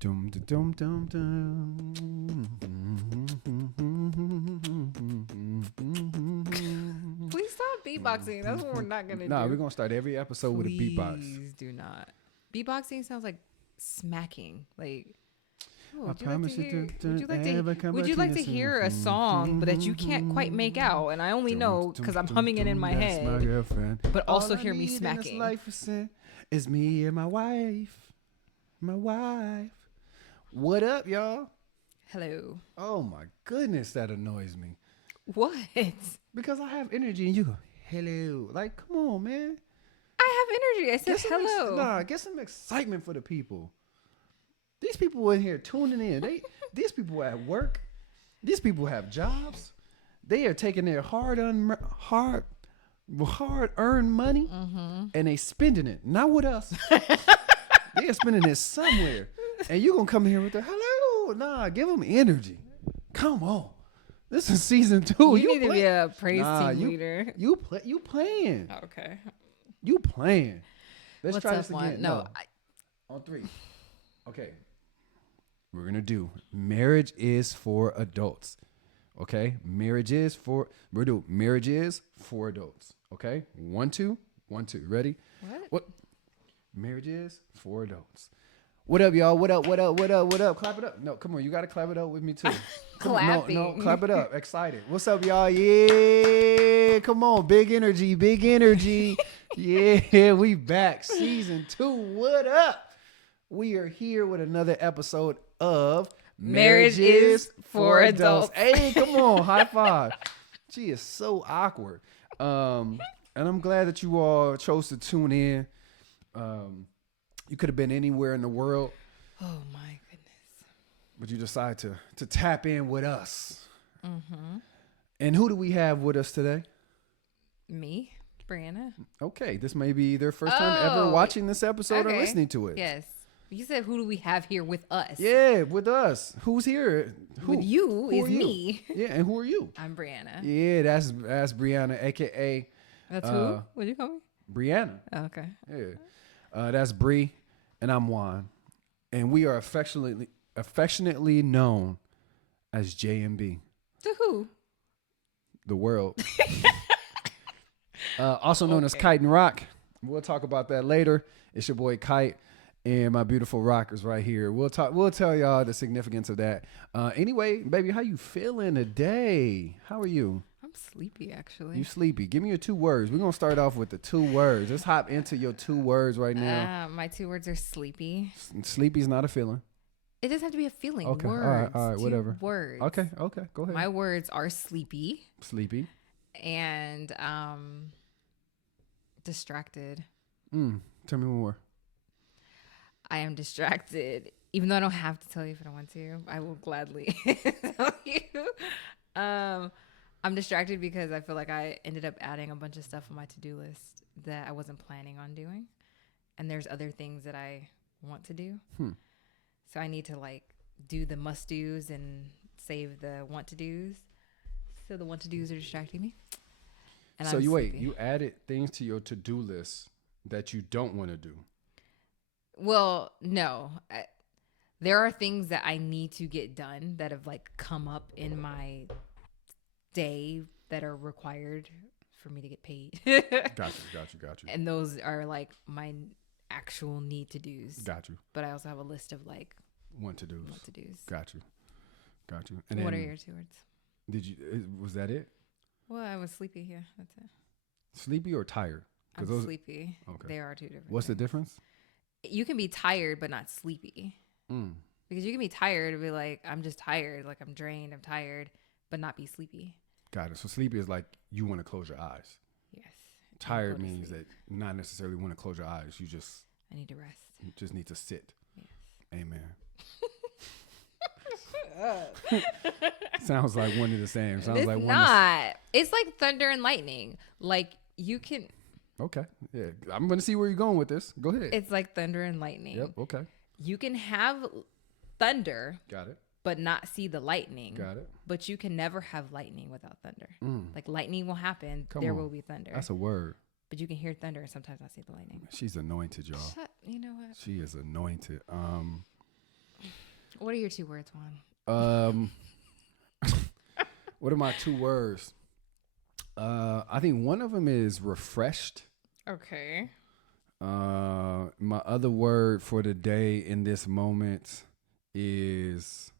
Dum, dum, dum, dum. Please stop beatboxing. That's what we're not gonna do. Nah, we're gonna start every episode with a beatbox. Please do not. Beatboxing sounds like smacking. Like, oh, I promise you would you like to hear a song, but that you can't quite make out, and I only know because I'm humming it in my head. My girlfriend. But also All I hear me need in smacking. this life is me and my wife. My wife. What up, y'all? Hello. Oh my goodness, that annoys me. What? Because I have energy and you go, hello. Like, come on, man. I have energy. I said hello. Get some excitement for the people. These people in here tuning in. These people at work. These people have jobs. They are taking their hard-earned money and they spending it. Not with us. They are spending it somewhere. And you gonna come here with the hello? Nah, give them energy. Come on. This is season 2. You need to be a praise team leader. You playing. Okay. You playing. Let's What's try up, this again. No. On 3. Okay. We're going to do marriage is for adults. Okay? Marriage is for adults. Okay? 1, 2. 1, 2. Ready? What? Marriage is for adults. What up, y'all? What up? What up? What up? What up? Clap it up. No, come on. You got to clap it up with me, too. Clapping. No, clap it up. Excited. What's up, y'all? Yeah. Come on. Big energy. Big energy. Yeah, we back. Season 2. What up? We are here with another episode of Marriage is for Adults. Hey, come on. High five. She is so awkward. And I'm glad that you all chose to tune in. You could have been anywhere in the world. Oh, my goodness. But you decided to tap in with us. Mm-hmm. And who do we have with us today? Me, Brianna. Okay, this may be their first time ever watching this episode or listening to it. Yes. You said, who do we have here with us? Yeah, with us. Who's here? With you is me. Yeah, and who are you? I'm Brianna. Yeah, that's Brianna, a.k.a. That's who? What'd you call me? Brianna. Oh, okay. Yeah. That's BREE, and I'm JUAN. And we are affectionately known as J&B. To who? The world. Also known as Kite and Rock. We'll talk about that later. It's your boy Kite and my beautiful rockers right here. We'll tell y'all the significance of that. Anyway, baby, how you feeling today? How are you? I'm sleepy, actually. You sleepy. Give me your 2 words. We're going to start off with the 2 words. Let's hop into your 2 words right now. My 2 words are sleepy. Sleepy is not a feeling. It doesn't have to be a feeling. Okay. Words. All right. Whatever. Words. Okay. Go ahead. My words are sleepy. Sleepy. And distracted. Tell me more. I am distracted. Even though I don't have to tell you if I don't want to, I will gladly tell you. I'm distracted because I feel like I ended up adding a bunch of stuff on my to-do list that I wasn't planning on doing. And there's other things that I want to do. So I need to do the must-dos and save the want-to-dos. So the want-to-dos are distracting me. And so you added things to your to-do list that you don't want to do. Well, no. There are things that I need to get done that have come up in my day that are required for me to get paid. Got you. And those are my actual need to do's. Got you. But I also have a list of want to do's. Got you. And what are your 2 words? Was that it? Well, I was sleepy. Yeah, that's it. Sleepy or tired? I'm sleepy. Okay. They are 2 different. What's the difference? You can be tired but not sleepy. Because you can be tired and be I'm just tired, I'm drained, I'm tired, but not be sleepy. Got it. So sleepy is you want to close your eyes. Yes. Tired means that not necessarily want to close your eyes. I need to rest. You just need to sit. Yes. Amen. Sounds like one of the same. Sounds it's like not. It's like thunder and lightning. You can. Okay. Yeah. I'm going to see where you're going with this. Go ahead. It's like thunder and lightning. Yep. Okay. You can have thunder. Got it. But not see the lightning. Got it. But you can never have lightning without thunder. Lightning will happen. There will be thunder. That's a word. But you can hear thunder and sometimes not see the lightning. She's anointed, y'all. You know what? She is anointed. What are your 2 words, Juan? What are my 2 words? I think one of them is refreshed. Okay. My other word for the day in this moment is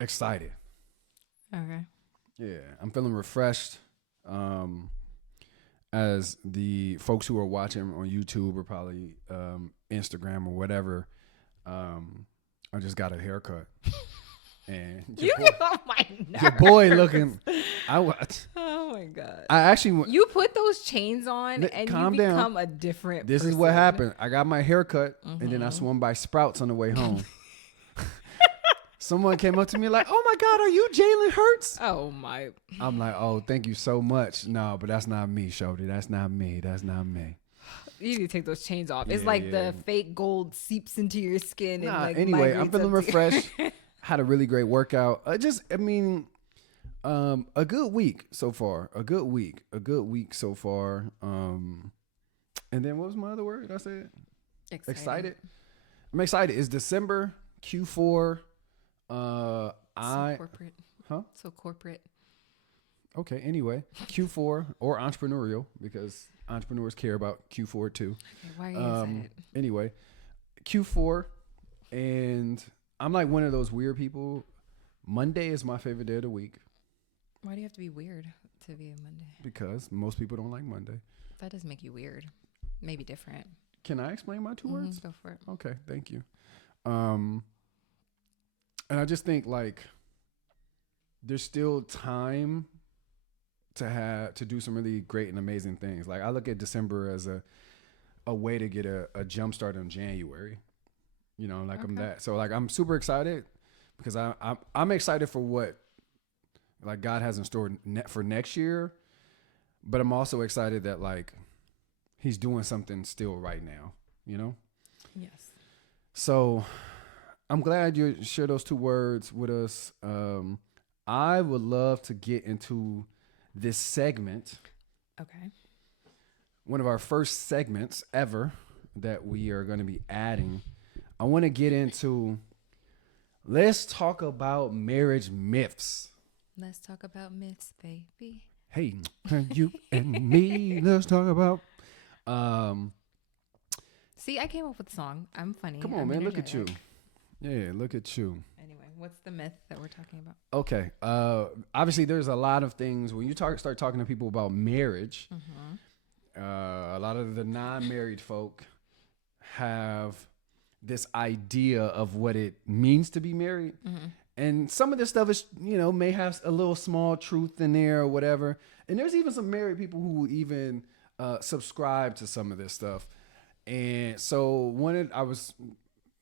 excited. Okay. Yeah, I'm feeling refreshed. As the folks who are watching on YouTube or probably Instagram or whatever, I just got a haircut. And Oh my nerves. your boy looking. Oh my god. I actually. You put those chains on and calm you down. become a different This person. is what happened. I got my hair cut and then I swung by Sprouts on the way home. Someone came up to me like, "Oh my God, are you Jalen Hurts?" Oh my. I'm like, "Oh, thank you so much." No, but that's not me, Shorty. That's not me. That's not me. You need to take those chains off. Yeah, It's like the fake gold seeps into your skin. Nah, and like anyway, I'm migrates feeling up to your- refreshed. Had a really great workout. A good week so far. A good week so far. And then what was my other word I said? Excited. I'm excited. It's December, Q4. So corporate. Huh? So corporate. Okay, anyway, Q4 or entrepreneurial because entrepreneurs care about Q4 too. Okay, why are you excited? Anyway, Q4, and I'm like one of those weird people. Monday is my favorite day of the week. Why do you have to be weird to be a Monday? Because most people don't like Monday. That does make you weird. Maybe different. Can I explain my 2 words? Go for it. Okay, thank you. And I just think like there's still time to do some really great and amazing things. Like I look at December as a way to get a jump start on January. You know, like I'm super excited because I'm excited for what like God has in store for next year, but I'm also excited that like He's doing something still right now. You know. Yes. So I'm glad you shared those 2 words with us. I would love to get into this segment. Okay. One of our first segments ever that we are going to be adding. I want to get into, let's talk about marriage myths. Let's talk about myths, baby. Hey, you and me, let's talk about. See, I came up with a song. I'm funny. Come on, I'm man. Look at you. energetic. Yeah, look at you. Anyway, what's the myth that we're talking about? Okay. Obviously, there's a lot of things when you start talking to people about marriage. A lot of the non-married folk have this idea of what it means to be married, and some of this stuff is, may have a little small truth in there or whatever. And there's even some married people who even subscribe to some of this stuff. And so I was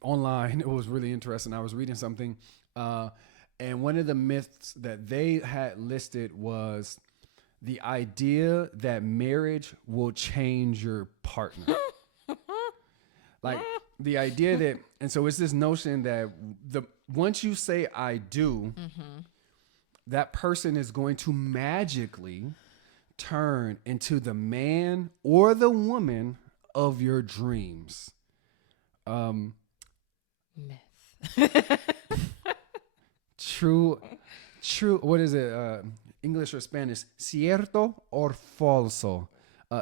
online. It was really interesting. I was reading something. And one of the myths that they had listed was the idea that marriage will change your partner. Like the idea that, and so it's this notion that once you say I do, that person is going to magically turn into the man or the woman of your dreams. Myth. True. What is it? English or Spanish? Cierto or falso?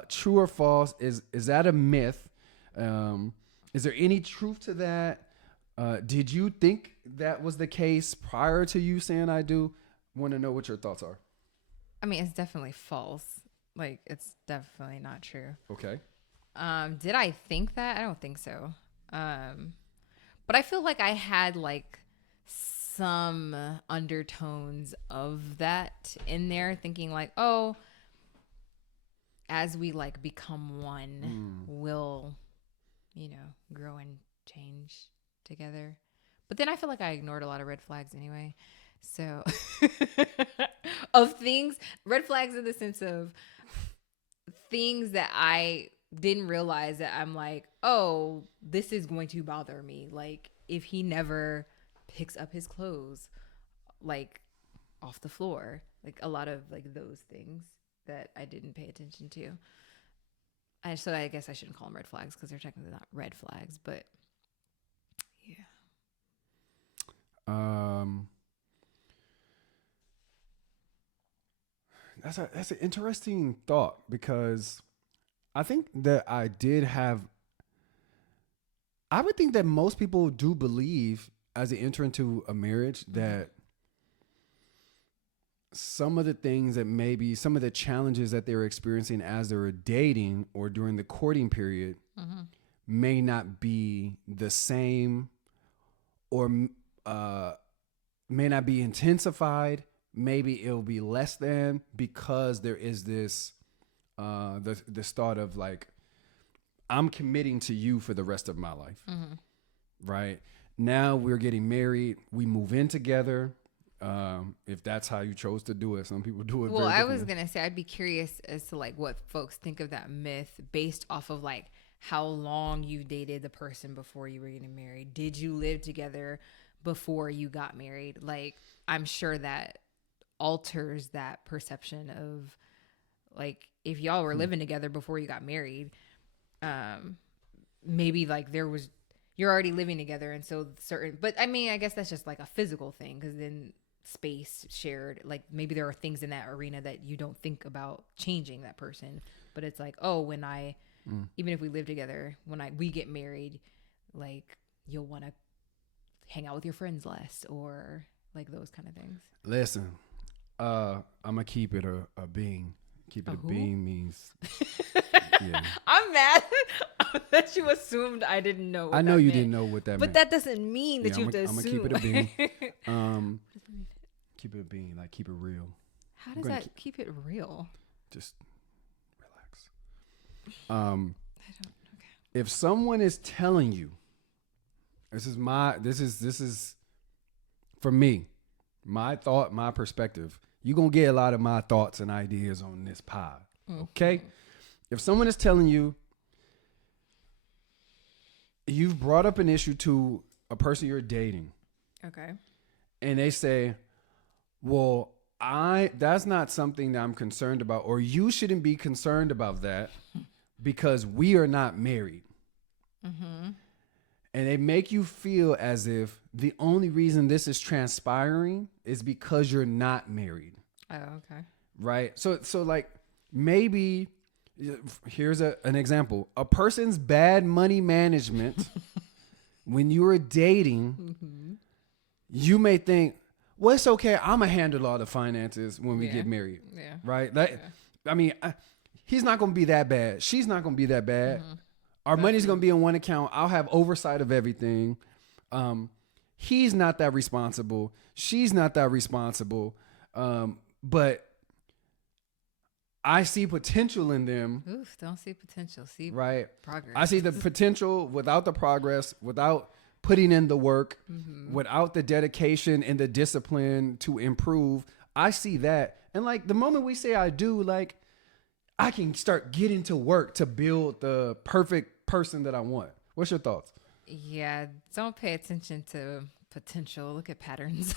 True or false? Is that a myth? Is there any truth to that? Did you think that was the case prior to you saying I do? Want to know what your thoughts are. I mean, it's definitely false. Like, it's definitely not true. Okay. Did I think that? I don't think so. But I feel like I had like some undertones of that in there, thinking like, oh, as we like become one, we'll, grow and change together. But then I feel like I ignored a lot of red flags anyway. So of things, red flags in the sense of things that I didn't realize that I'm like, oh, this is going to bother me. Like if he never picks up his clothes, like off the floor, like a lot of like those things that I didn't pay attention to. So I guess I shouldn't call them red flags because they're technically not red flags, but yeah. That's an interesting thought, because I think that I would think that most people do believe, as they enter into a marriage, that some of the things that maybe some of the challenges that they're experiencing as they were dating or during the courting period may not be the same, or may not be intensified. Maybe it'll be less than, because there is this this thought of like, I'm committing to you for the rest of my life. Right now we're getting married, we move in together. If that's how you chose to do it, some people do it. Well, I was gonna say, I'd be curious as to like what folks think of that myth based off of like how long you dated the person before you were getting married. Did you live together before you got married? Like, I'm sure that alters that perception of like, if y'all were living together before you got married, maybe like you're already living together, and so but I mean, I guess that's just like a physical thing, because then space shared, like maybe there are things in that arena that you don't think about changing that person, but it's like, oh, when even if we live together, when we get married, like you'll want to hang out with your friends less, or like those kind of things. Listen, I'm gonna keep it a being. Keep it a being means. Yeah. I'm mad that you assumed I didn't know. I know you didn't know what that meant. But that doesn't mean that you have to assume. I'm gonna keep it a being. Keep it a being, like keep it real. How does that keep it real? Just relax. If someone is telling you, this is for me, my thought, my perspective. You're gonna get a lot of my thoughts and ideas on this pod. Okay? If someone is telling you, you've brought up an issue to a person you're dating. Okay. And they say, well, that's not something that I'm concerned about, or you shouldn't be concerned about that because we are not married. And they make you feel as if the only reason this is transpiring is because you're not married. Oh, okay. Right? So like, maybe here's an example. A person's bad money management when you were dating, you may think, well, it's okay, I'm going to handle all the finances when we get married. Yeah. Right? I mean, he's not going to be that bad. She's not going to be that bad. Our money's going to be in one account. I'll have oversight of everything. He's not that responsible. She's not that responsible. But I see potential in them. Oof, don't see potential. See progress. I see the potential without the progress, without putting in the work, without the dedication and the discipline to improve. I see that. And like the moment we say I do, like I can start getting to work to build the perfect person that I want. What's your thoughts? Yeah, don't pay attention to potential. Look at patterns.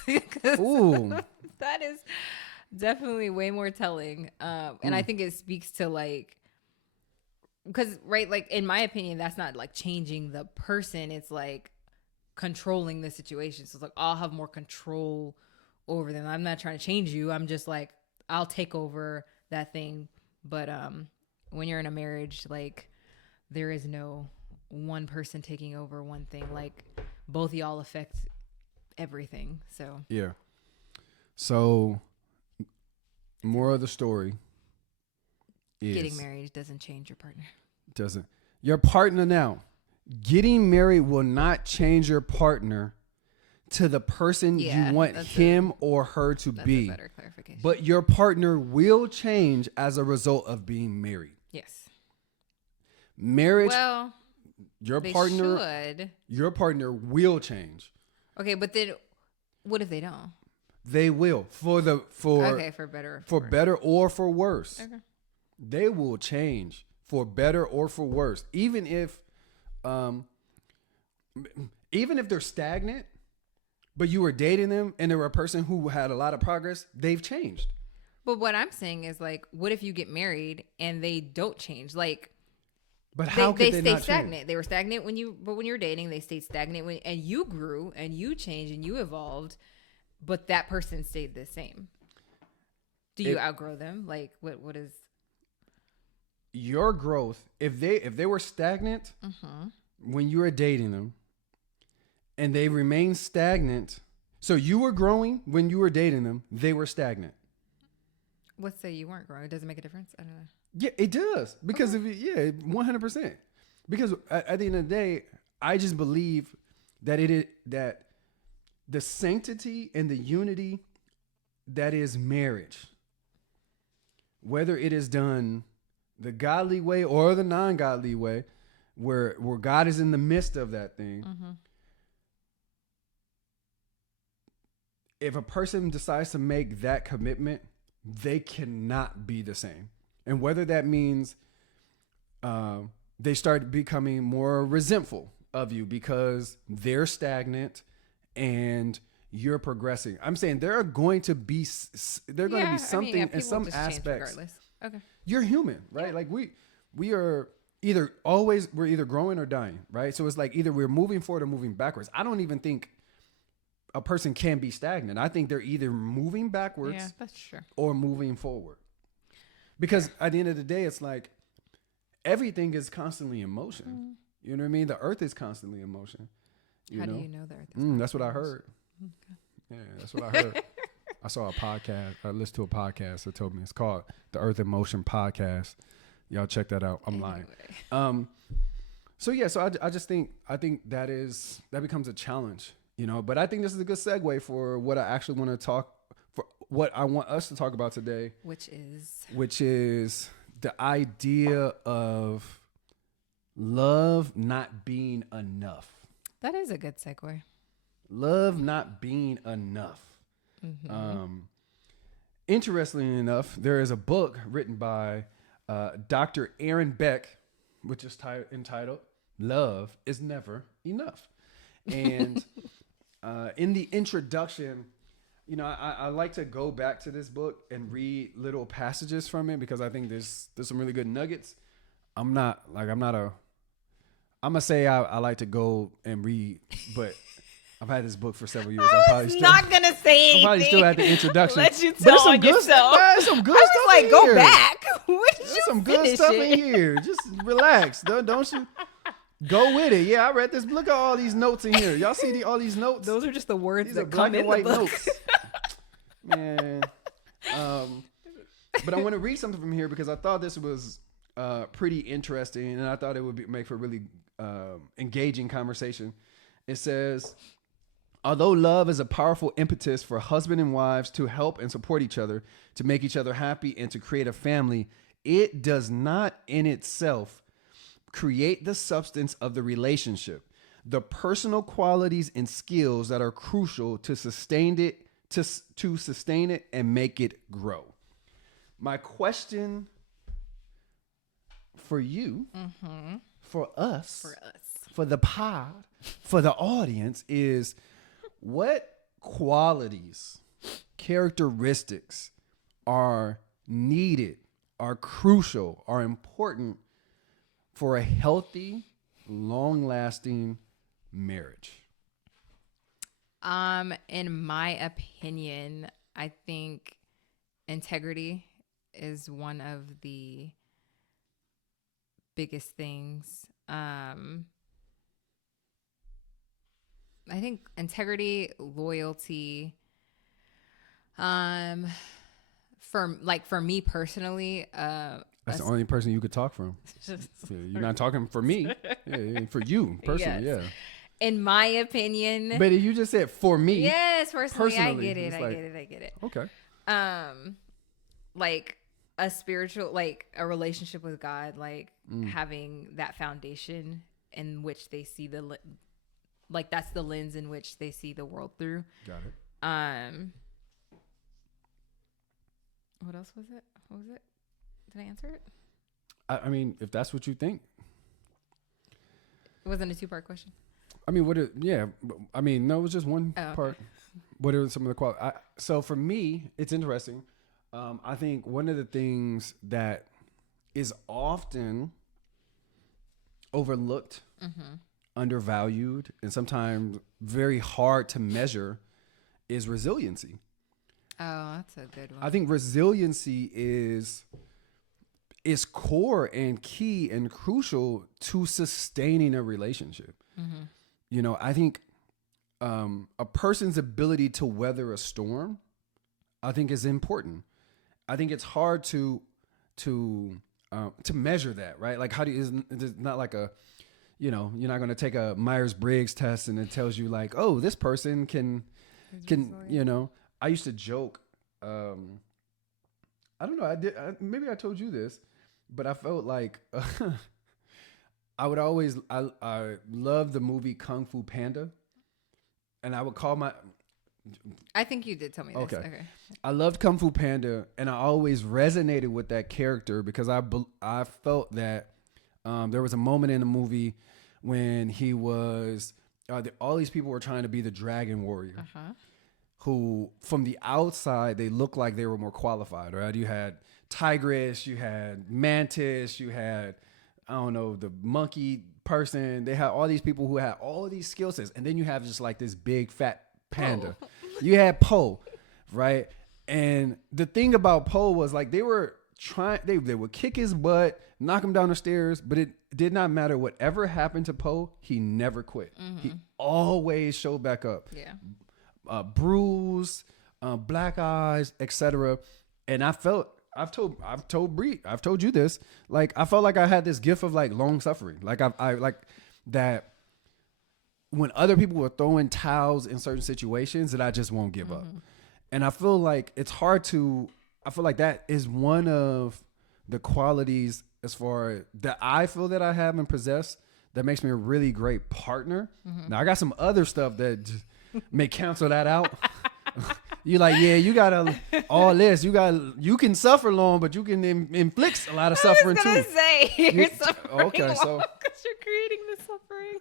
Ooh. That is definitely way more telling. And I think it speaks to like, because, right, like in my opinion, that's not like changing the person. It's like controlling the situation. So it's like, I'll have more control over them. I'm not trying to change you. I'm just like, I'll take over that thing. But when you're in a marriage, like there is no one person taking over one thing. Like both of y'all affect everything. So yeah. So more of the story is getting married doesn't change your partner. Doesn't. Your partner now. Getting married will not change your partner to the person you want him or her to be. That's a better clarification. But your partner will change as a result of being married. Yes. Marriage. Well, your they partner should. Your partner will change. Okay, but then what if they don't? They will for better better or for worse. Okay. They will change for better or for worse. Even if they're stagnant, but you were dating them and they were a person who had a lot of progress, they've changed. But what I'm saying is like, what if you get married and they don't change? Like, But how could they stay not stagnant? change? They were stagnant when you were dating. They stayed stagnant and you grew and you changed and you evolved, but that person stayed the same. Do you outgrow them? Like what is your growth? If they were stagnant when you were dating them, and they remain stagnant, so you were growing when you were dating them, they were stagnant. Let's say you weren't growing. Does it make a difference? I don't know. Yeah, it does because of 100%. Because at the end of the day, I just believe that that the sanctity and the unity that is marriage, whether it is done the godly way or the non-godly way, where God is in the midst of that thing. If a person decides to make that commitment, they cannot be the same. And whether that means they start becoming more resentful of you because they're stagnant and you're progressing. I'm saying there are going to be something in some aspects. Okay. You're human, right? Like we are we're either growing or dying, right? So it's like either we're moving forward or moving backwards. I don't even think a person can be stagnant. I think they're either moving backwards that's true. or moving forward. Because at the end of the day, it's like everything is constantly in motion. You know what I mean? The earth is constantly in motion. How do you know the earth is that's what I heard. Okay. Yeah, that's what I heard. I saw a podcast. I listened to a podcast that told me it's called the Earth in Motion Podcast. Y'all check that out. I'm lying. So I just think that becomes a challenge, but I think this is a good segue for what I actually want to what I want us to talk about today, which is the idea of love not being enough. That is a good segue. Love not being enough. Interestingly enough, there is a book written by Dr. Aaron Beck, which is entitled "Love is Never Enough." And in the introduction, I like to go back to this book and read little passages from it because I think there's some really good nuggets. I'm gonna say I like to go and read, but I've had this book for several years. I'm probably not gonna say anything. I'm probably still at the introduction. Let you tell on yourself. There's some good I was stuff like, in go here. back. What did There's you some good stuff in here. Just relax. Don't you go with it. Yeah, I read this. Look at all these notes in here. Y'all see all these notes? Those are just the words These are that black come and in white the book. notes. Man. But I want to read something from here because I thought this was pretty interesting, and I thought it would make for a really engaging conversation. It says, although love is a powerful impetus for husband and wives to help and support each other, to make each other happy, and to create a family, it does not in itself create the substance of the relationship, the personal qualities and skills that are crucial to sustain it, to sustain it and make it grow. My question for you, for us, for the pod, for the audience is, what qualities, characteristics are needed, are crucial, are important for a healthy, long-lasting marriage? In my opinion, I think integrity is one of the biggest things. I think integrity, loyalty, for me personally, that's the only person you could talk from. Yeah, you're not talking for me. Yeah, for you personally. Yes. Yeah. In my opinion, But you just said for me. yes, personally, I get it's it. like, I get it. Okay. Like a spiritual, like a relationship with God, like having that foundation in which they see like that's the lens in which they see the world through. Got it. What else was it? What was it? Did I answer it? I mean, if that's what you think. It wasn't a 2-part question. I mean, no, it was just one part. What are some of the qualities? So for me, it's interesting. I think one of the things that is often overlooked, undervalued, and sometimes very hard to measure is resiliency. Oh, that's a good one. I think resiliency is core and key and crucial to sustaining a relationship. You know, I think a person's ability to weather a storm, I think, is important. I think it's hard to measure that, right? Like, how do you? It's not like a, you know, you're not going to take a Myers-Briggs test and it tells you like, oh, this person can, you know. I used to joke. I don't know. Maybe I told you this, but I felt like I would always. I loved the movie Kung Fu Panda, and I would call my. I think you did tell me this. Okay. I loved Kung Fu Panda, and I always resonated with that character because I felt that there was a moment in the movie when he was all these people were trying to be the Dragon Warrior, who from the outside they looked like they were more qualified. Right? You had Tigress, you had Mantis, you had I don't know the monkey person. They had all these people who had all these skill sets, and then you have just like this big fat panda. Oh. You had Poe, right? And the thing about Poe was like they were trying, they would kick his butt, knock him down the stairs, but it did not matter whatever happened to Poe, he never quit. He always showed back up. Yeah. Bruise, black eyes, etc. And I've told BREE, I've told you this, like I felt like I had this gift of like long suffering. Like I like that. When other people were throwing towels in certain situations, that I just won't give up. And I feel like it's hard to, I feel like that is one of the qualities as far that I feel that I have and possess that makes me a really great partner. Now I got some other stuff that may cancel that out. You're like, yeah, you got all this. You can suffer long, but you can inflict a lot of suffering too. I was going to say, you're suffering okay, long so because you're creating the suffering.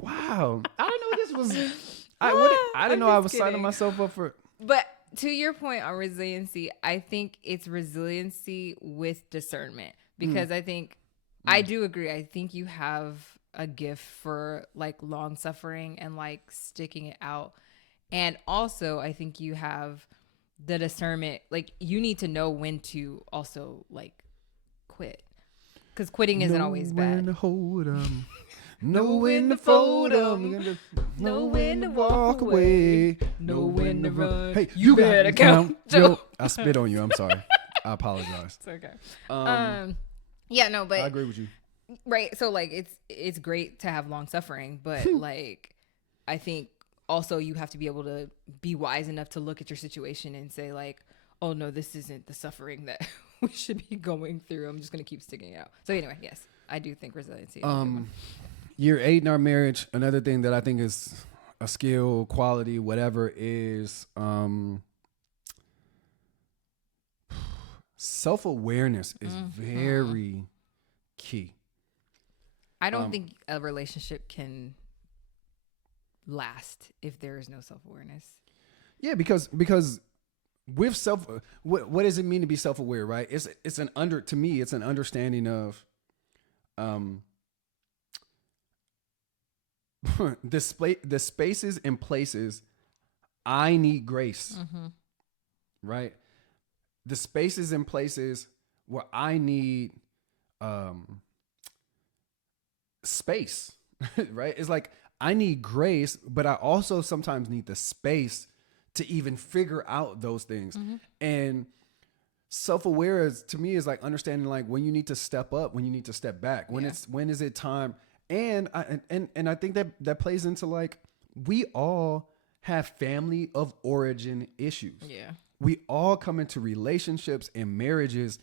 Wow, I didn't know this was. I didn't know I was signing myself up for. But to your point on resiliency, I think it's resiliency with discernment because I think I do agree. I think you have a gift for like long suffering and like sticking it out, and also I think you have the discernment. Like you need to know when to also like quit because quitting isn't always bad. When to hold 'em. Know when to fold 'em, know when to walk away, know when to run. Hey, you better count, Joe. I spit on you. I'm sorry. I apologize. It's okay. Yeah, no, but I agree with you. Right. So like, it's great to have long suffering, but like, I think also you have to be able to be wise enough to look at your situation and say like, oh no, this isn't the suffering that we should be going through. I'm just gonna keep sticking it out. So anyway, yes, I do think resiliency is a good one. Year 8 in our marriage, another thing that I think is a skill, quality, whatever, is self-awareness is very key. I don't think a relationship can last if there is no self-awareness. Yeah, because with what does it mean to be self-aware, right? To me, it's an understanding of the spaces and places I need grace, right? The spaces and places where I need space, right? It's like I need grace, but I also sometimes need the space to even figure out those things. And self-aware to me is like understanding like when you need to step up, when you need to step back, when is it time. And I think that plays into like we all have family of origin issues. Yeah. We all come into relationships and marriages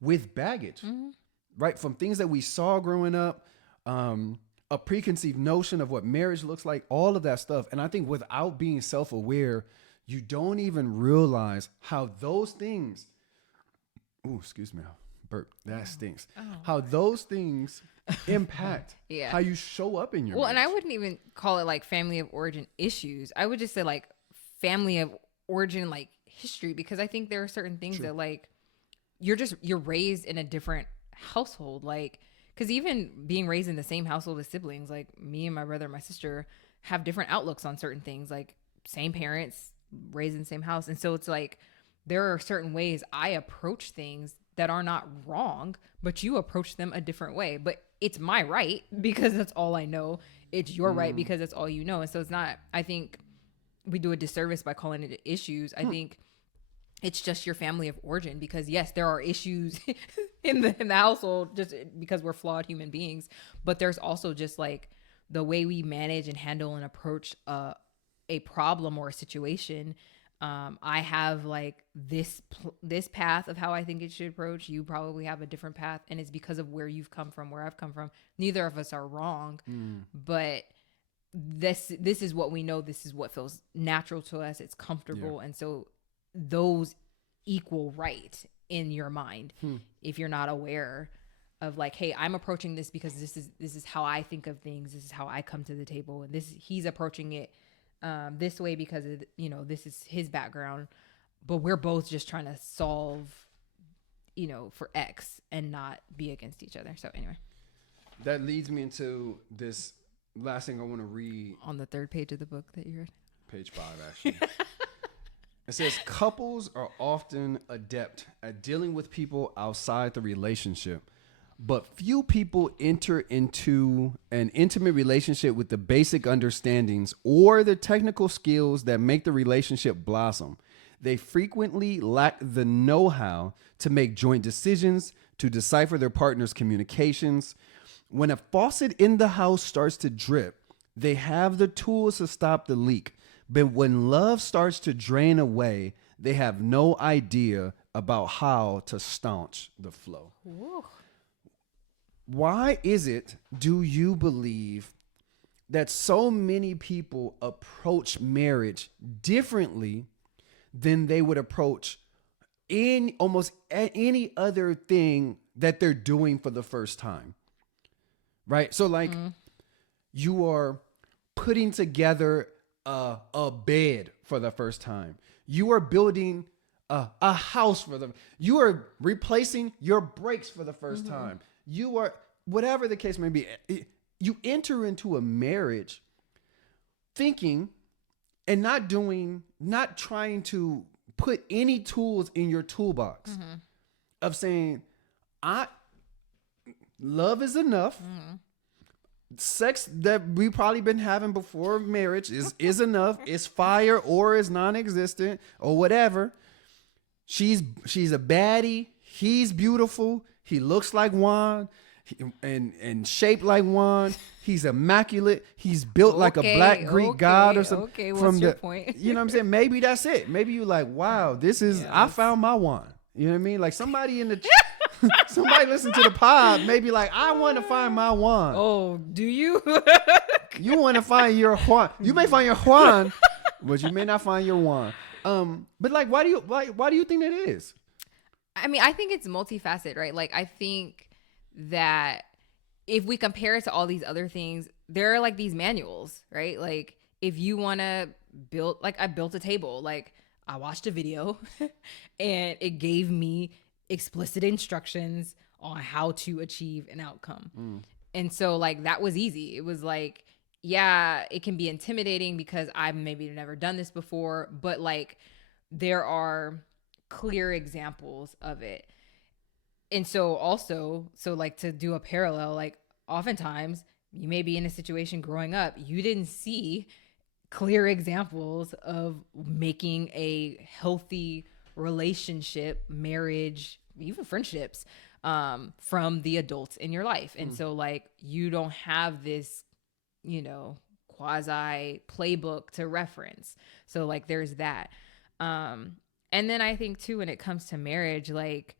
with baggage, right? From things that we saw growing up, a preconceived notion of what marriage looks like, all of that stuff. And I think without being self-aware, you don't even realize how those things, excuse me, burp, that stinks. How those things impact how you show up in your marriage. And I wouldn't even call it like family of origin issues. I would just say like family of origin, like history, because I think there are certain things that like you're raised in a different household, like Because even being raised in the same household as siblings, like me and my brother and my sister have different outlooks on certain things, like same parents, raised in the same house. And so it's like, there are certain ways I approach things that are not wrong, but you approach them a different way. But it's my right because that's all I know. It's your right because that's all you know. And so it's not, I think we do a disservice by calling it issues. I think it's just your family of origin, because yes, there are issues in the household just because we're flawed human beings, but there's also just like the way we manage and handle and approach a problem or a situation. I have like this path of how I think it should approach. You probably have a different path, and it's because of where you've come from, where I've come from. Neither of us are wrong, but this is what we know. This is what feels natural to us. It's comfortable, and so those equal right in your mind. If you're not aware of like, hey, I'm approaching this because this is how I think of things. This is how I come to the table, and he's approaching it this way because of, this is his background, but we're both just trying to solve, for X and not be against each other. So anyway, that leads me into this last thing I want to read on the third page of the book that you read, page 5, actually. It says couples are often adept at dealing with people outside the relationship, but few people enter into an intimate relationship with the basic understandings or the technical skills that make the relationship blossom. They frequently lack the know-how to make joint decisions, to decipher their partner's communications. When a faucet in the house starts to drip, they have the tools to stop the leak. But when love starts to drain away, they have no idea about how to staunch the flow. Ooh. Why is it, do you believe, that so many people approach marriage differently than they would approach in almost any other thing that they're doing for the first time? Right? So like you are putting together a bed for the first time. You are building a house you are replacing your brakes for the first time. You are, whatever the case may be, you enter into a marriage thinking and not trying to put any tools in your toolbox of saying, love is enough. Sex that we probably been having before marriage is enough. It's fire or is non-existent or whatever. She's a baddie. He's beautiful. He looks like JUAN and shaped like JUAN. He's immaculate. He's built like a black Greek god or something. Okay, what's your point? You know what I'm saying? Maybe that's it. Maybe you like, wow, this is, I found my JUAN. You know what I mean? Like somebody somebody listen to the pod, maybe like, I want to find my JUAN. Oh, do you? You want to find your JUAN. You may find your JUAN, but you may not find your JUAN. But like, why do you think that is? I mean, I think it's multifaceted, right? Like, I think that if we compare it to all these other things, there are like these manuals, right? Like, if you want to build, like I built a table, like I watched a video and it gave me explicit instructions on how to achieve an outcome. And so like, that was easy. It was like, yeah, it can be intimidating because I've maybe never done this before, but like there are clear examples of it. And so also, so like to do a parallel, like oftentimes you may be in a situation growing up, you didn't see clear examples of making a healthy relationship, marriage, even friendships, from the adults in your life. And so like, you don't have this, quasi playbook to reference. So like, there's that. And then I think too, when it comes to marriage, like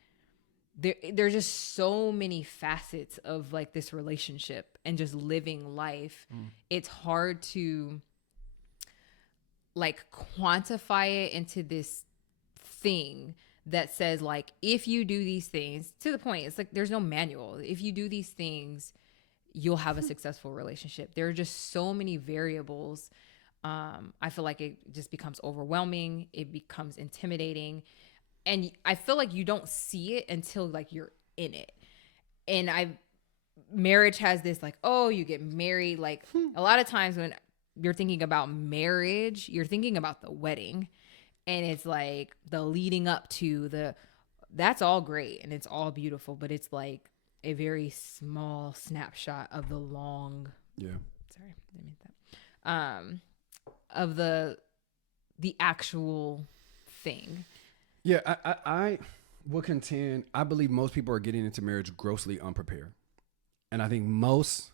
there's just so many facets of like this relationship and just living life. It's hard to like quantify it into this thing that says like, if you do these things, to the point, it's like, there's no manual. If you do these things, you'll have a successful relationship. There are just so many variables. I feel like it just becomes overwhelming. It becomes intimidating. And I feel like you don't see it until like you're in it. And marriage has this like, oh, you get married. Like a lot of times when you're thinking about marriage, you're thinking about the wedding, and it's like the leading up to that's all great and it's all beautiful, but it's like a very small snapshot of the long. Yeah. Sorry, I didn't mean that. Of the actual thing. Yeah, I will contend. I believe most people are getting into marriage grossly unprepared, and I think most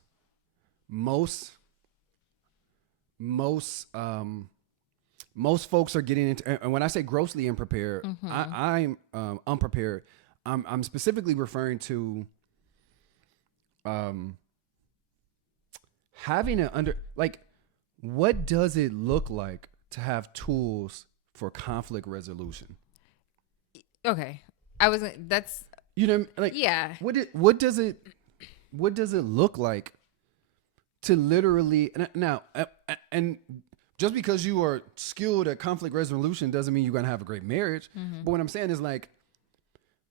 folks are getting into. And when I say grossly unprepared, I'm unprepared. I'm specifically referring to having what does it look like to have tools for conflict resolution? Okay. That's, yeah. What does it look like to literally, now, and just because you are skilled at conflict resolution doesn't mean you're going to have a great marriage. But what I'm saying is like,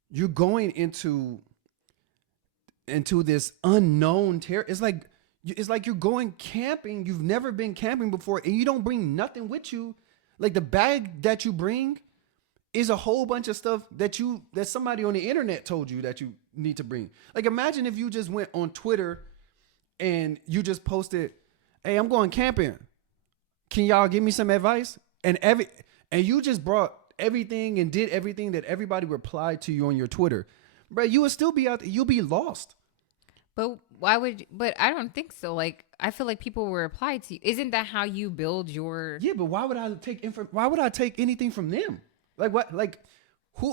you're going into this unknown terror. It's like you're going camping. You've never been camping before, and you don't bring nothing with you. Like the bag that you bring is a whole bunch of stuff that somebody on the internet told you that you need to bring. Like imagine if you just went on Twitter and you just posted, "Hey, I'm going camping. Can y'all give me some advice?" And you just brought everything and did everything that everybody replied to you on your Twitter. Bro, you would still be out there. You'll be lost. But but I don't think so. Like, I feel like people will reply to you. Isn't that how you build your... Yeah, but why would I take anything from them? Like what? Like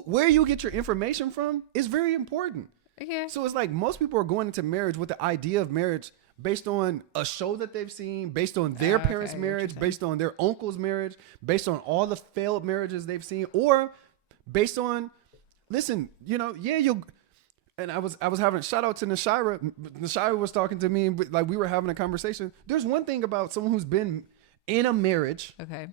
where you get your information from is very important. Okay. So it's like most people are going into marriage with the idea of marriage based on a show that they've seen, based on their parents' marriage, based on their uncle's marriage, based on all the failed marriages they've seen, or based on, listen, and I was having, shout out to Nashira. Nashira was talking to me, like we were having a conversation. There's one thing about someone who's been in a marriage. Okay.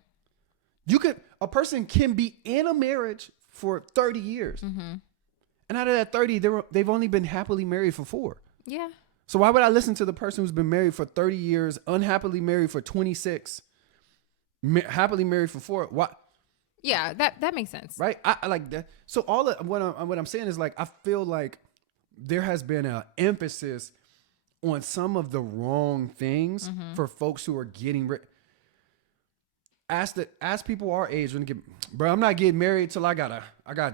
A person can be in a marriage for 30 years. And out of that 30, they've only been happily married for 4. Yeah. So why would I listen to the person who's been married for 30 years, unhappily married for 26, happily married for 4? Why? Yeah, that makes sense. Right? I like that. So what I'm saying is like, I feel like there has been an emphasis on some of the wrong things for folks who are getting Ask people our age when bro, I'm not getting married till I got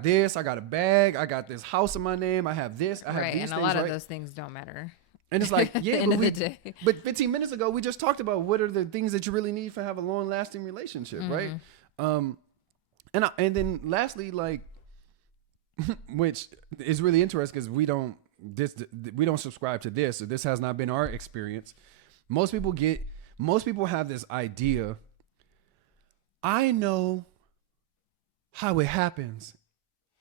this, I got a bag, I got this house in my name, I have this, I have these things. And a lot of those things don't matter. And it's like, yeah, end of the day. But 15 minutes ago, we just talked about what are the things that you really need to have a long lasting relationship, right? And then lastly, like, which is really interesting because we don't subscribe to this, or this has not been our experience. Most people have this idea. I know how it happens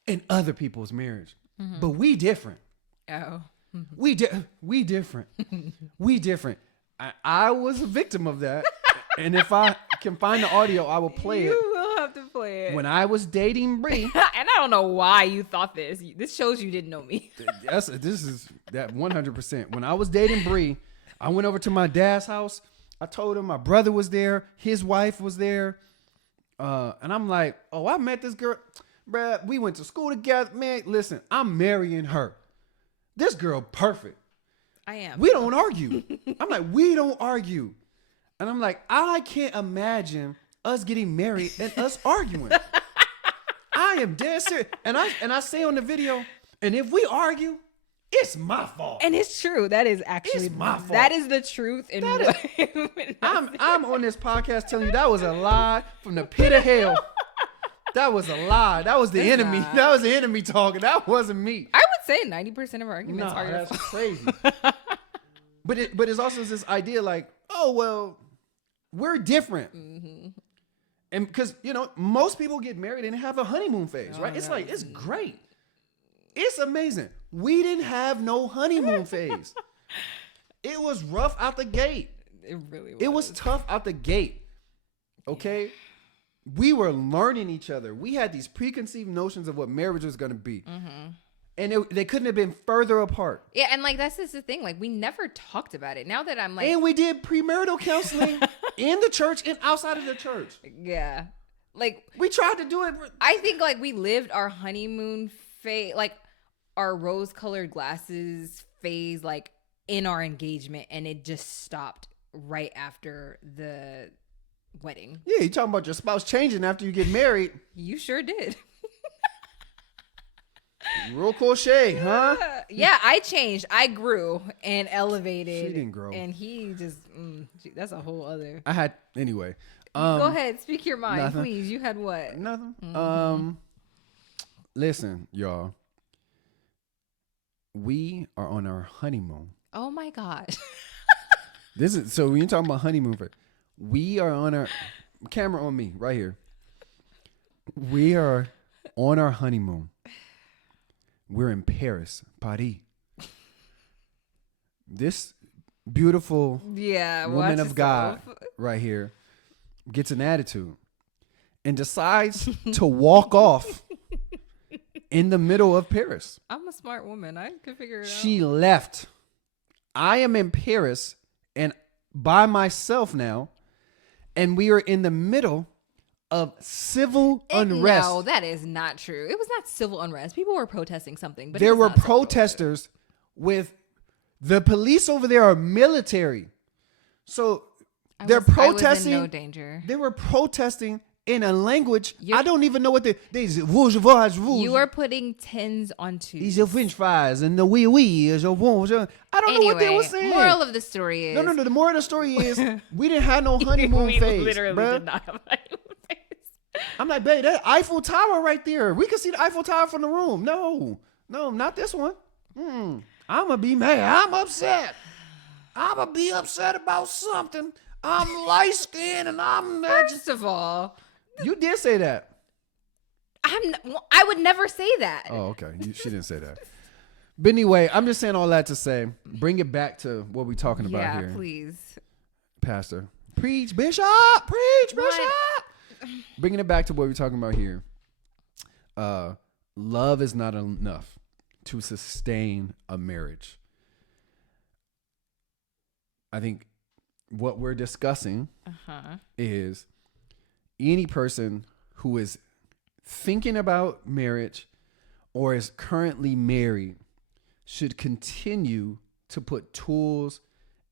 in other people's marriage, but we different. Oh, we different. We different. I was a victim of that, and if I can find the audio, I will play it. You will have to play it. When I was dating Bree, and I don't know why you thought this. This shows you didn't know me. This is that 100%. When I was dating Bree, I went over to my dad's house. I told him my brother was there, his wife was there. And I'm like, oh, I met this girl, bruh. We went to school together, man. Listen, I'm marrying her. This girl, perfect. I am. We don't argue. I'm like, we don't argue. And I'm like, I can't imagine us getting married and us arguing. I am dead serious. And I say on the video, and if we argue, it's my fault. And it's true. That is actually my fault. That is the truth. I'm on this podcast telling you that was a lie from the pit of hell. That was a lie. That was the enemy. Not. That was the enemy talking. That wasn't me. I would say 90% of arguments are your that's fault. crazy. But it's also this idea like, oh well, we're different. And because most people get married and have a honeymoon phase, right? It's like it's great. It's amazing. We didn't have no honeymoon phase. It was rough out the gate. It really was. It was tough out the gate. Okay? Yeah. We were learning each other. We had these preconceived notions of what marriage was going to be. And they couldn't have been further apart. Yeah, and like that's just the thing. Like we never talked about it. Now that I'm like, and we did premarital counseling in the church and outside of the church. Yeah, like we tried to do it. I think like we lived our honeymoon phase, like our rose-colored glasses phase, like in our engagement, and it just stopped right after the wedding. Yeah, you talking about your spouse changing after you get married? You sure did. Real crochet, huh? Yeah, I changed. I grew and elevated. She didn't grow. And he just, that's a whole other. I had, anyway. Go ahead. Speak your mind, nothing. please. You had what? Nothing. Mm-hmm. Listen, y'all. We are on our honeymoon. Oh my gosh. This is, so when you're talking about honeymoon, we are on our, camera on me, right here. We are on our honeymoon. We're in Paris. This beautiful woman of God right here gets an attitude and decides to walk off in the middle of Paris. I'm a smart woman. I could figure it out. She left. I am in Paris and by myself now, and we are in the middle of civil unrest. No, that is not true. It was not civil unrest. People were protesting something, but there were protesters with the police over there are military. So they're protesting. I was in no danger. They were protesting in a language I don't even know what they you are putting tins onto these are French fries and the wee is a I don't know what they were saying. Moral of the story is no. The moral of the story is we didn't have no honeymoon phase. Literally did not have a honeymoon phase. I'm like, babe, that Eiffel Tower right there. We can see the Eiffel Tower from the room. No, not this one. I'm gonna be mad. I'm upset. I'm gonna be upset about something. I'm light skinned and I'm First of all, you did say that. I would never say that. Oh, okay. She didn't say that. But anyway, I'm just saying all that to say, bring it back to what we're talking about here. Yeah, please. Pastor. Preach, Bishop. Preach, Bishop. Bringing it back to what we're talking about here. Love is not enough to sustain a marriage. I think what we're discussing is any person who is thinking about marriage or is currently married should continue to put tools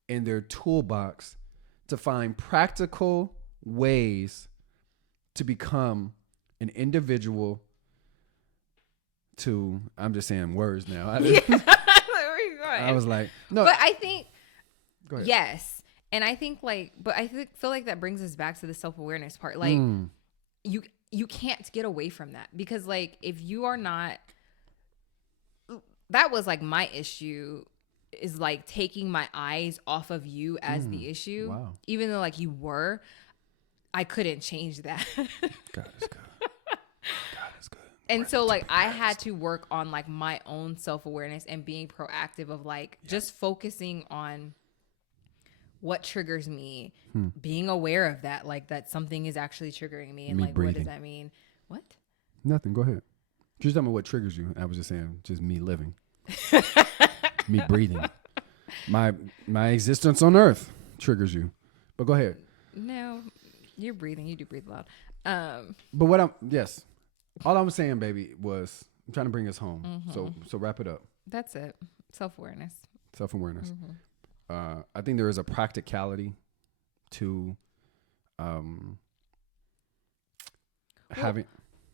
in their toolbox to find practical ways to become an individual to, I'm just saying words now. I was like, no. But I think, go ahead. Yes. And I think feel like that brings us back to the self-awareness part. Like you can't get away from that because like if you are not, that was like my issue is like taking my eyes off of you as the issue. Wow. Even though like you were, I couldn't change that. God is good. God is good. And so like I had to work on like my own self-awareness and being proactive of like just focusing on what triggers me, being aware of that, like that something is actually triggering me and me like breathing. What does that mean? What? Nothing. Go ahead. Just tell me what triggers you. I was just saying, just me living, me breathing. My existence on earth triggers you. But go ahead. No, you're breathing. You do breathe loud. But what all I'm saying, baby, was I'm trying to bring us home. So wrap it up. That's it. Self-awareness. Self-awareness. I think there is a practicality to having.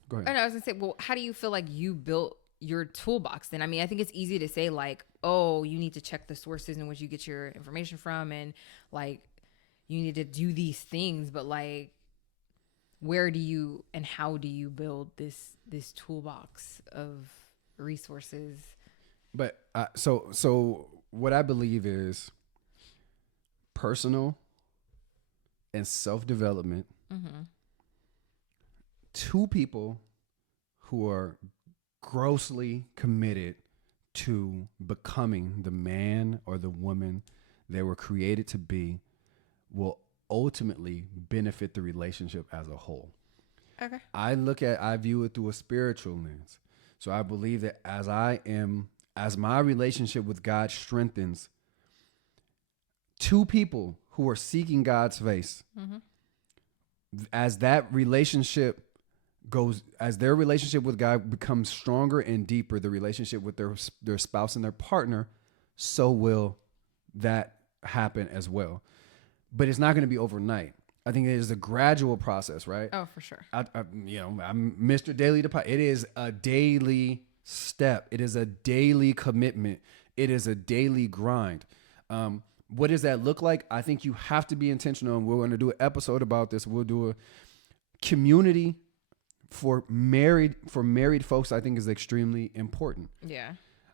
Go ahead. I was gonna say, well, how do you feel like you built your toolbox then? I mean, I think it's easy to say like, oh, you need to check the sources in which you get your information from, and like you need to do these things, but like, where do you and how do you build this toolbox of resources? But so what I believe is personal and self-development. Two people who are grossly committed to becoming the man or the woman they were created to be will ultimately benefit the relationship as a whole. Okay. I view it through a spiritual lens. So I believe that as my relationship with God strengthens, two people who are seeking God's face, as that relationship goes, as their relationship with God becomes stronger and deeper, the relationship with their spouse and their partner, so will that happen as well. But it's not going to be overnight. I think it is a gradual process, right? Oh, for sure. I'm Mr. Daily Deposit. It is a daily step. It is a daily commitment. It is a daily grind. What does that look like? I think you have to be intentional, and we're going to do an episode about this. We'll do a community for married folks. I think is extremely important. Yeah.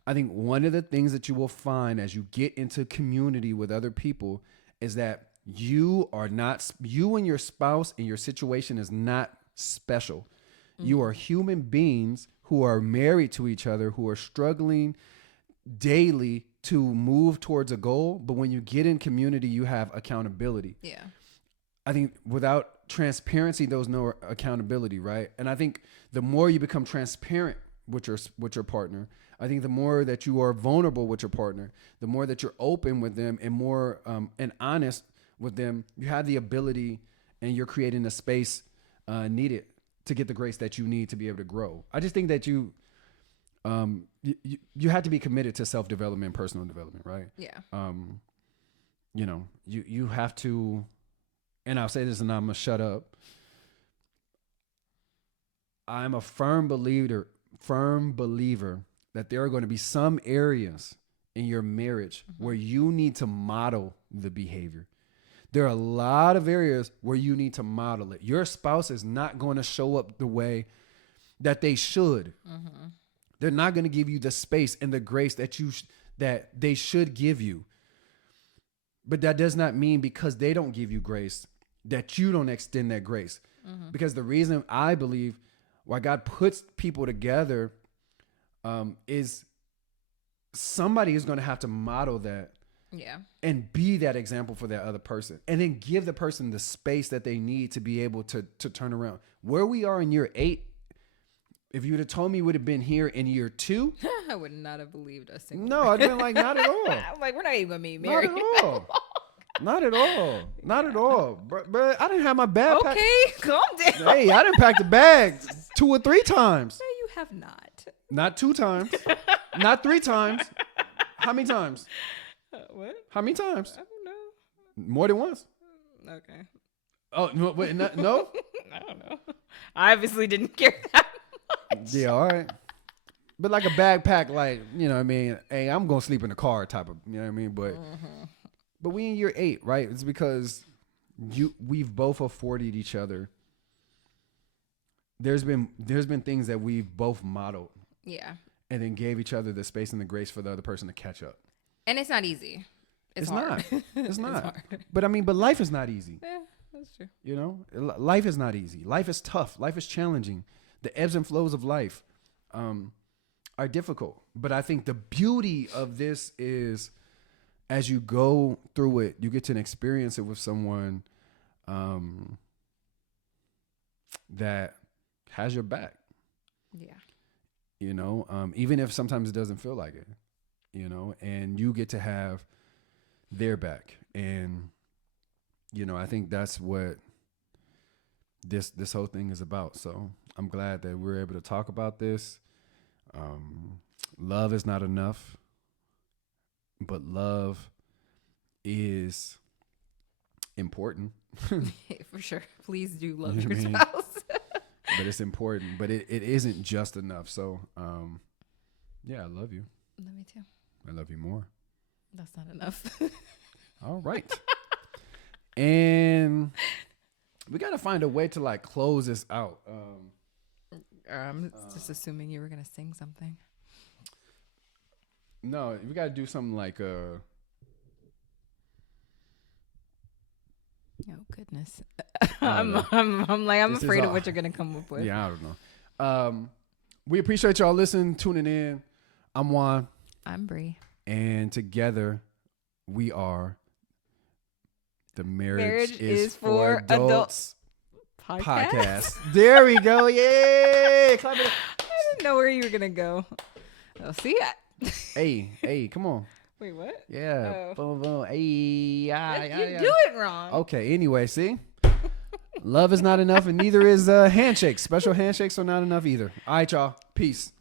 I think one of the things that you will find as you get into community with other people is that you and your spouse and your situation is not special. You are human beings who are married to each other, who are struggling daily to move towards a goal. But when you get in community, you have accountability. Yeah. I think without transparency, there's no accountability, right? And I think the more you become transparent with your partner, I think the more that you are vulnerable with your partner, the more that you're open with them and more and honest with them, you have the ability and you're creating the space needed to get the grace that you need to be able to grow. I just think that you have to be committed to self-development and personal development, right? Yeah. You have to, and I'll say this and I'm gonna shut up. I'm a firm believer that there are going to be some areas in your marriage where you need to model the behavior. There are a lot of areas where you need to model it. Your spouse is not going to show up the way that they should. They're not going to give you the space and the grace that they should give you. But that does not mean because they don't give you grace that you don't extend that grace. Because the reason I believe why God puts people together is somebody is going to have to model that. Yeah. And be that example for that other person. And then give the person the space that they need to be able to turn around. Where we are in year 8, if you would have told me we would have been here in year 2. I would not have believed us. No, I'd been like, not at all. I'm like, we're not even going to be married. Not at all. Not at all. Not at all. But I didn't have my bag packed. Okay, calm down. Hey, I didn't pack the bag 2 or 3 times. No, you have not. Not 2 times. Not 3 times. How many times? What? How many times? I don't know. More than once. Okay. Oh, no, wait, no? I don't know. I obviously didn't care that much. Yeah, all right. But like a backpack, like, you know what I mean? Hey, I'm going to sleep in the car type of, you know what I mean? But we in year 8, right? It's because we've both afforded each other. There's been things that we've both modeled. Yeah. And then gave each other the space and the grace for the other person to catch up. And it's not easy. It's hard. Not. It's not. It's hard. But life is not easy. Yeah, that's true. You know, life is not easy. Life is tough. Life is challenging. The ebbs and flows of life are difficult. But I think the beauty of this is as you go through it, you get to experience it with someone that has your back. Yeah. You know, even if sometimes it doesn't feel like it, you know, and you get to have their back. And, you know, I think that's what this whole thing is about. So I'm glad that we're able to talk about this. Love is not enough, but love is important. For sure. Please do love You know your what I mean? spouse. But it's important, but it isn't just enough. So, yeah, I love you. Love me too. I love you more. That's not enough. All right. And we got to find a way to like close this out. I'm just assuming you were going to sing something. No, we got to do something like, oh goodness. I'm afraid of what you're going to come up with. Yeah, I don't know. We appreciate y'all listening, tuning in. I'm Juan. I'm Bree. And together we are the Marriage is for Adults podcast. There we go. Yay! Clap it up. didn't know where you were gonna go. Oh, see ya. Hey, come on. Wait, what? Yeah. Oh. Boom, boom. Hey, yeah, You do it wrong. Okay, anyway, see? Love is not enough, and neither is handshakes. Special handshakes are not enough either. All right, y'all. Peace.